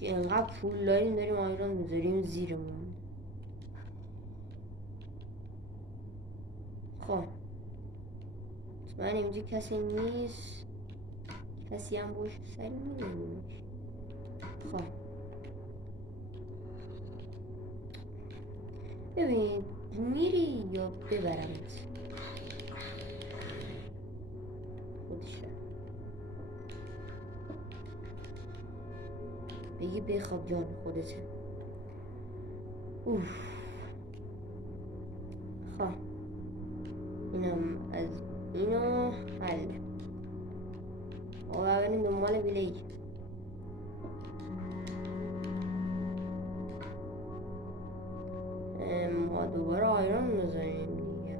که انقدر پول داریم آیرون میذاریم زیرمون. خب من اینجا کسی نیست، کسی هم باشه سری میدونیمش. خب ببین میری یا ببرمت؟ خودش بگی بخواب جان خودته. اوف. خب اینم از اینو حل. و بریم دنبال ویلیج. ما دوباره آیرون میذاریم دیگه.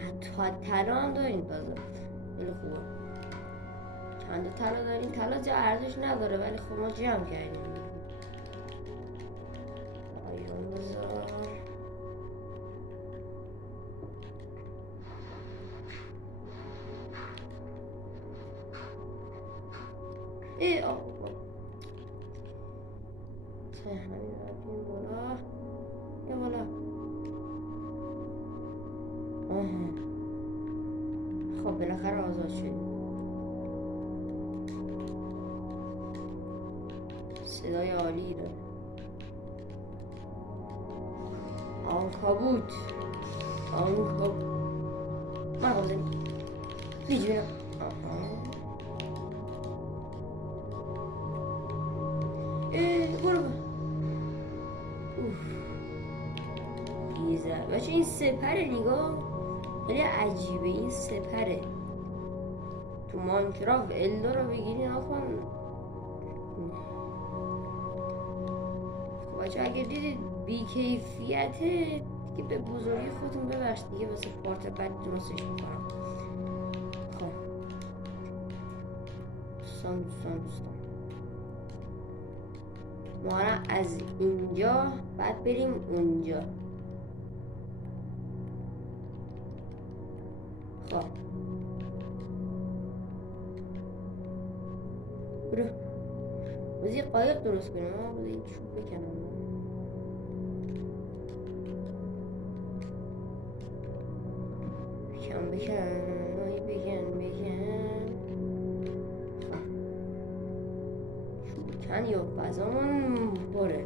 حتی طلا هم داریم تازه. خیلی خوبه. چند تا طلا داریم. طلا جا ارزش نداره ولی خب ما جمع کردیم. آیرون بذار. همین رفتیم بالا. یا بالا. خب بالاخره آزاد شدیم. صدای عالی داره. عنکبوت من بازم بیجی برم. برو بچه این سپره نگاه خیلی عجیبه. این سپره تو ماینکرافت الدا رو بگیری نکن. بچه اگه دیدید بیکیفیته دیگه به بزرگی خودتون ببخشید دیگه واسه پارت بعد درستش میکنم. خب دوستان ما از اینجا بعد بریم اونجا. خب برو بازی قایق درست کنیم. بازی چوب بکنم. چوب یا فضامون بره.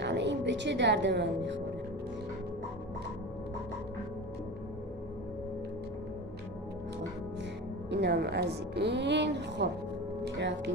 الان این به چه درد من میخوره؟ خب اینم از این. خب رفتیم